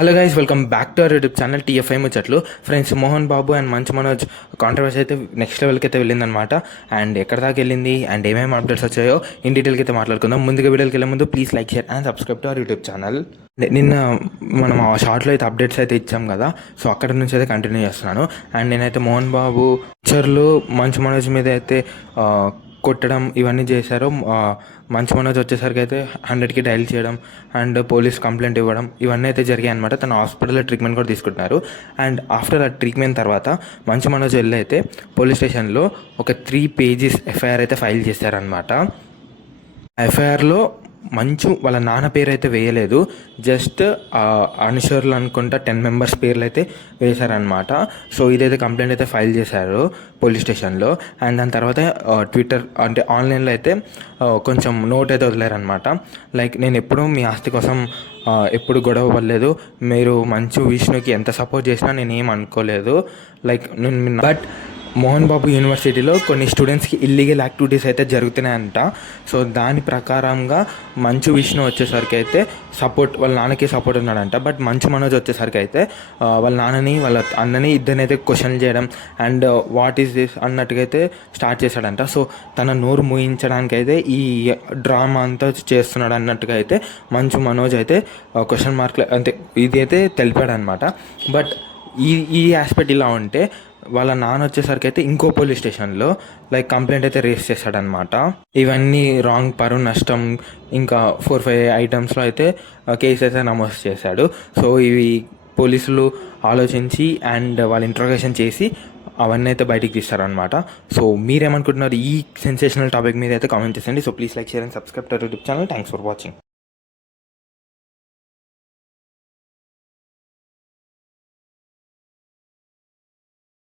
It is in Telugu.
Hello guys, welcome back to our YouTube channel TFI ముచ్చట్లు. Friends, Mohan Babu and Manchu Manoj controversy అయితే నెక్స్ట్ లెవెల్కి అయితే వెళ్ళిందనమాట. అండ్ ఎక్కడ దాకా వెళ్ళింది అండ్ ఏమేమి అప్డేట్స్ వచ్చాయో ఇన్ డీటెయిల్కి అయితే మాట్లాడుకుందాం. ముందుగా వీడియోకి వెళ్ళే ముందు please like, share and subscribe to our YouTube channel. నిన్న మనం ఆ షార్ట్లో అయితే అప్డేట్స్ అయితే ఇచ్చాం కదా, సో అక్కడ నుంచి అయితే కంటిన్యూ చేస్తున్నాను. అండ్ నేనైతే మోహన్ బాబు పిక్చర్లు మంచు మనోజ్ మీద అయితే కొట్టడం ఇవన్నీ చేశారు. మంచు మనోజ్ వచ్చేసరికి అయితే 100కి డైల్ చేయడం అండ్ పోలీస్ కంప్లైంట్ ఇవ్వడం ఇవన్నీ అయితే జరిగాయి అనమాట. తన హాస్పిటల్లో ట్రీట్మెంట్ కూడా తీసుకుంటున్నారు. అండ్ ఆఫ్టర్ ఆ ట్రీట్మెంట్ తర్వాత మంచు మనోజ్ వెళ్ళి అయితే పోలీస్ స్టేషన్లో ఒక 3 pages ఎఫ్ఐఆర్ అయితే ఫైల్ చేశారనమాట. ఎఫ్ఐఆర్లో మంచు వాళ్ళ నాన్న పేరు అయితే వేయలేదు, జస్ట్ అనుచరులు అనుకుంటా 10 members పేర్లు అయితే వేశారనమాట. సో ఇదైతే కంప్లైంట్ అయితే ఫైల్ చేశారు పోలీస్ స్టేషన్లో. అండ్ దాని తర్వాత ట్విట్టర్ అంటే ఆన్లైన్లో అయితే కొంచెం నోట్ అయితే వదిలేరనమాట. లైక్, నేను ఎప్పుడూ మీ ఆస్తి కోసం ఎప్పుడు గొడవ పడలేదు, మీరు మంచు విష్ణుకి ఎంత సపోర్ట్ చేసినా నేను ఏం అనుకోలేదు. లైక్ బట్ మోహన్ బాబు యూనివర్సిటీలో కొన్ని స్టూడెంట్స్కి ఇల్లీగల్ యాక్టివిటీస్ అయితే జరుగుతున్నాయంట. సో దాని ప్రకారంగా మంచు విష్ణు వచ్చేసరికి అయితే వాళ్ళ నాన్నకి సపోర్ట్ ఉన్నాడంట. బట్ మంచు మనోజ్ వచ్చేసరికి అయితే వాళ్ళ నాన్నని వాళ్ళ అన్నని ఇద్దరినైతే క్వశ్చన్ చేయడం అండ్ వాట్ ఈస్ దిస్ అన్నట్టుగా అయితే స్టార్ట్ చేశాడంట. సో తన నోరు మూయించడానికి అయితే ఈ డ్రామా అంతా చేస్తున్నాడు అన్నట్టుగా అయితే మంచు మనోజ్ అయితే క్వశ్చన్ మార్క్లు అంటే ఇది అయితే తెలిపాడనమాట. బట్ ఈ ఆస్పెక్ట్ ఇలా ఉంటే వాళ్ళ నాన్న వచ్చేసరికి అయితే ఇంకో పోలీస్ స్టేషన్లో లైక్ కంప్లైంట్ అయితే రేస్ చేశాడనమాట. ఇవన్నీ రాంగ్, పరువు నష్టం, ఇంకా 4-5 items అయితే కేసు అయితే నమోదు చేశాడు. సో ఇవి పోలీసులు ఆలోచించి అండ్ వాళ్ళు ఇంట్రోగేషన్ చేసి అవన్నీ అయితే బయటికి తీస్తారనమాట. సో మీరేమనుకుంటున్నారు ఈ సెన్సేషనల్ టాపిక్ మీద అయితే కామెంట్ చేయండి. So please like, share and subscribe to YouTube channel. Thanks for watching.